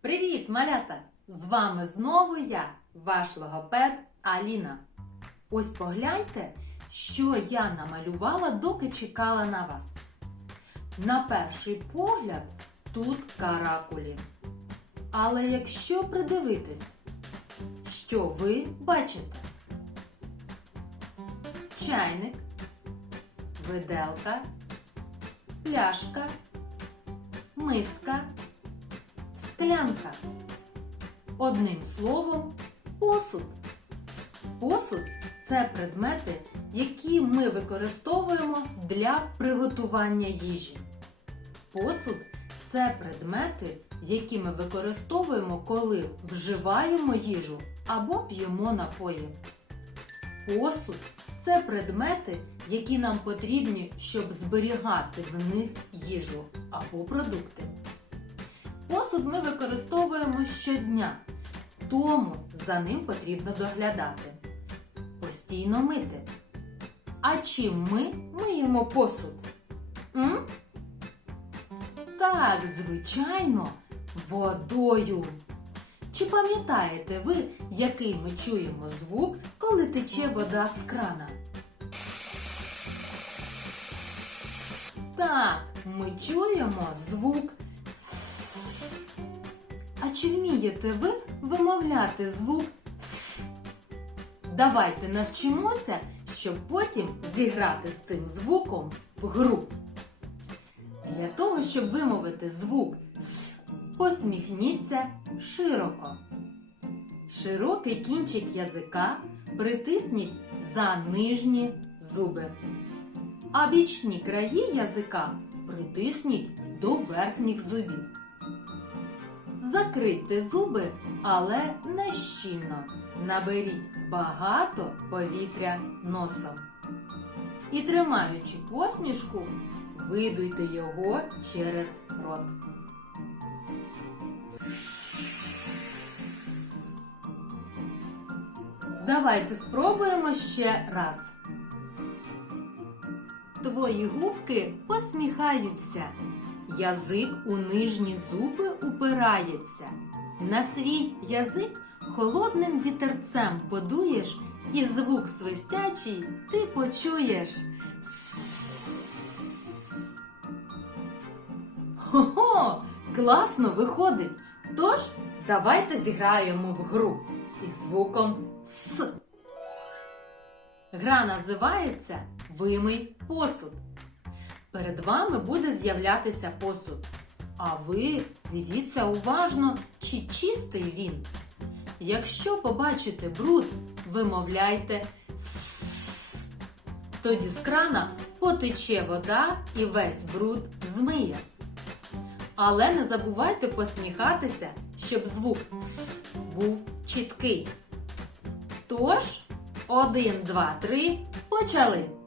Привіт, малята! З вами знову я, ваш логопед Аліна. Ось погляньте, що я намалювала, доки чекала на вас. На перший погляд тут каракулі. Але якщо придивитись, що ви бачите? Чайник, виделка, пляшка, миска, склянка. Одним словом, посуд. Посуд це предмети, які ми використовуємо для приготування їжі. Посуд це предмети, які ми використовуємо, коли вживаємо їжу або п'ємо напої. Посуд це предмети, які нам потрібні, щоб зберігати в них їжу або продукти. Посуд ми використовуємо щодня, тому за ним потрібно доглядати. Постійно мити. А чим ми миємо посуд? М? Так, звичайно, водою. Чи пам'ятаєте ви, який ми чуємо звук, коли тече вода з крана? Так, ми чуємо звук «с». Чи вмієте ви вимовляти звук «с»? Давайте навчимося, щоб потім зіграти з цим звуком в гру. Для того, щоб вимовити звук «с», посміхніться широко. Широкий кінчик язика притисніть за нижні зуби. А бічні краї язика притисніть до верхніх зубів. Закрийте зуби, але не щільно. Наберіть багато повітря носом. І тримаючи посмішку, видуйте його через рот. Давайте спробуємо ще раз. Твої губки посміхаються. Язик у нижні зуби упирається. На свій язик холодним вітерцем подуєш, і звук свистячий ти почуєш. Хо-хо! Класно виходить. Тож давайте зіграємо в гру із звуком С. Гра називається Вимий посуд. Перед вами буде з'являтися посуд. А ви дивіться уважно, чи чистий він. Якщо побачите бруд, вимовляйте «с». Тоді з крана потече вода і весь бруд змиє. Але не забувайте посміхатися, щоб звук С був чіткий. Тож, один, два, три, почали!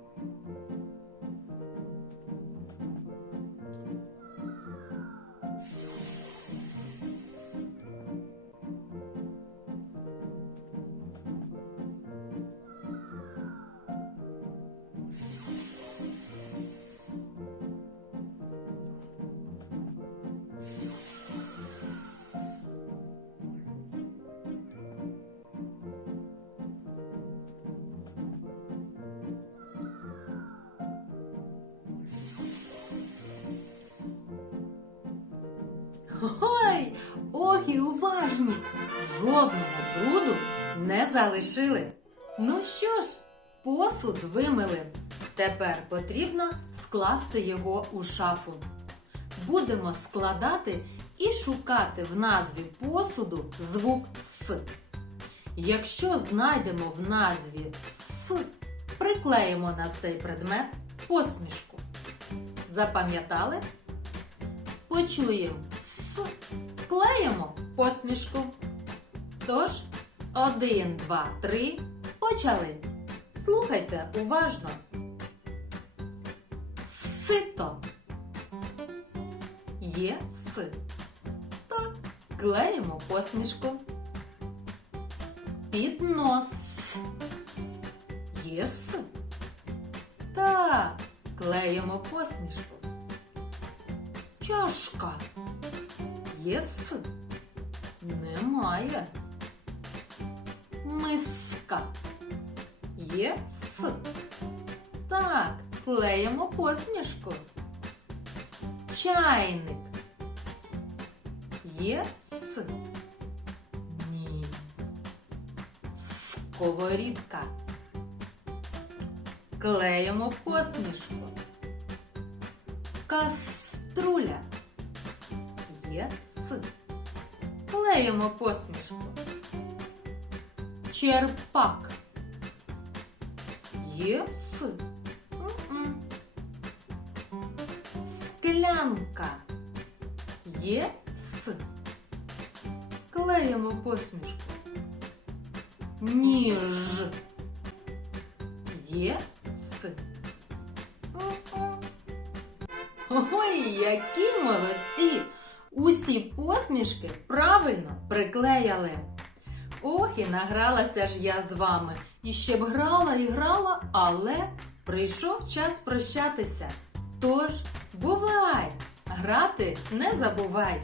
Ой, ох і уважні! Жодного бруду не залишили. Ну що ж, посуд вимили. Тепер потрібно скласти його у шафу. Будемо складати і шукати в назві посуду звук С. Якщо знайдемо в назві С, приклеїмо на цей предмет посмішку. Запам'ятали? Почуємо С, клеїмо посмішку. Тож, один, два, три, почали. Слухайте уважно. Сито. Є С. Так, клеїмо посмішку. Піднос. Є С. Так, клеїмо посмішку. Чашка. Є С. Немає. Миска. Є с. Так, клеїмо посмішку. Чайник. Є с. Ні. Сковорідка. Клеїмо посмішку. Каструля. Є с. Клеїмо посмішку. Черпак. Є с. Склянка. Є с. Клеїмо посмішку. Ніж. Є с. Ой, які молодці! Усі посмішки правильно приклеяли. Ох, і награлася ж я з вами. І ще б грала і грала, але прийшов час прощатися. Тож, бувай! Грати не забувай!